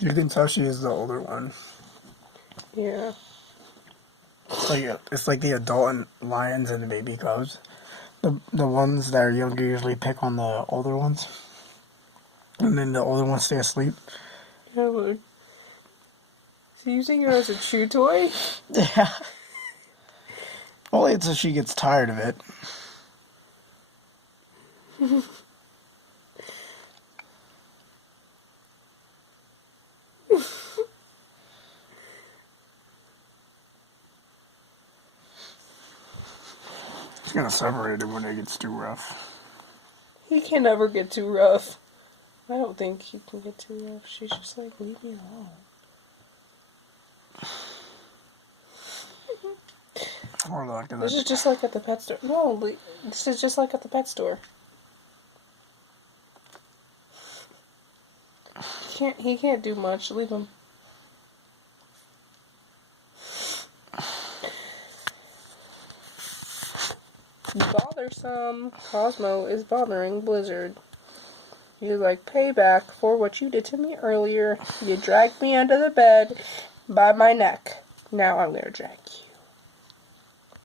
You can tell she is the older one. Yeah. It's like the adult lions and the baby cubs. The ones that are younger usually pick on the older ones. And then the older ones stay asleep. Yeah, look. Is he using her as a chew toy? Yeah. Only until she gets tired of it. She's gonna separate it when it gets too rough. He can never get too rough. I don't think he can get too rough. She's just like, leave me alone. Or like This is just like at the pet store. No, this is just like at the pet store. He can't do much. Leave him. Bothersome. Cozmo is bothering Blizzard. He's like, payback for what you did to me earlier. You dragged me under the bed by my neck. Now I'm gonna drag you.